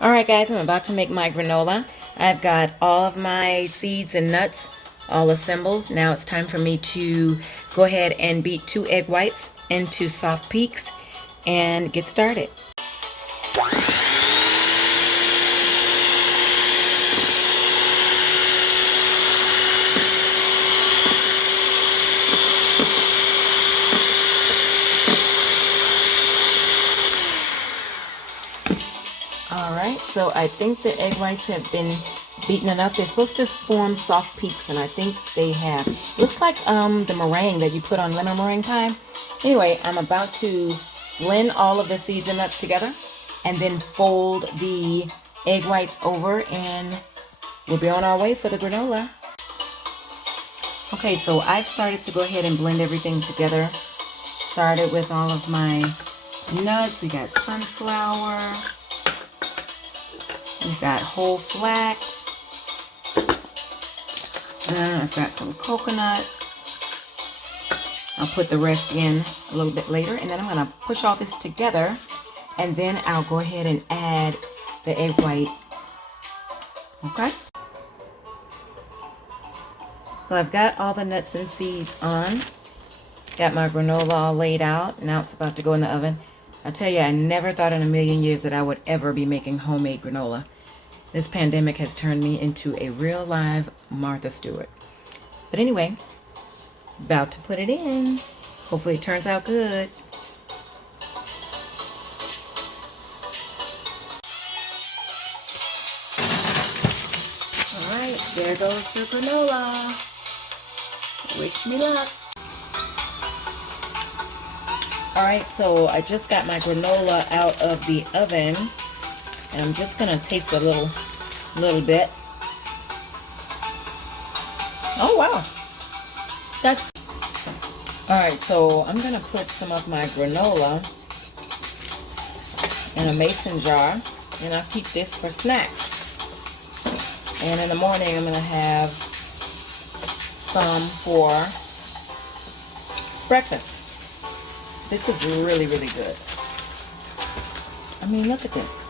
Alright guys, I'm about to make my granola. I've got all of my seeds and nuts all assembled. Now it's time for me to go ahead and beat 2 egg whites into soft peaks and get started. Alright, so I think the egg whites have been beaten enough. They're supposed to form soft peaks, and I think they have. Looks like the meringue that you put on lemon meringue pie. Anyway, I'm about to blend all of the seeds and nuts together and then fold the egg whites over, and we'll be on our way for the granola. Okay, so I've started to go ahead and blend everything together. Started with all of my nuts. We got sunflower. We've got whole flax. And I've got some coconut. I'll put the rest in a little bit later, and then I'm going to push all this together, and then I'll go ahead and add the egg white. Okay? So I've got all the nuts and seeds on. Got my granola all laid out. Now it's about to go in the oven. I tell you, I never thought in a million years that I would ever be making homemade granola. This pandemic has turned me into a real live Martha Stewart. But anyway, about to put it in. Hopefully it turns out good. Alright, there goes the granola. Wish me luck. Alright, so I just got my granola out of the oven, and I'm just gonna taste a little bit. Oh wow, that's alright. So I'm gonna put some of my granola in a mason jar, and I'll keep this for snacks. And in the morning, I'm gonna have some for breakfast. This is really, really good. I mean, look at this.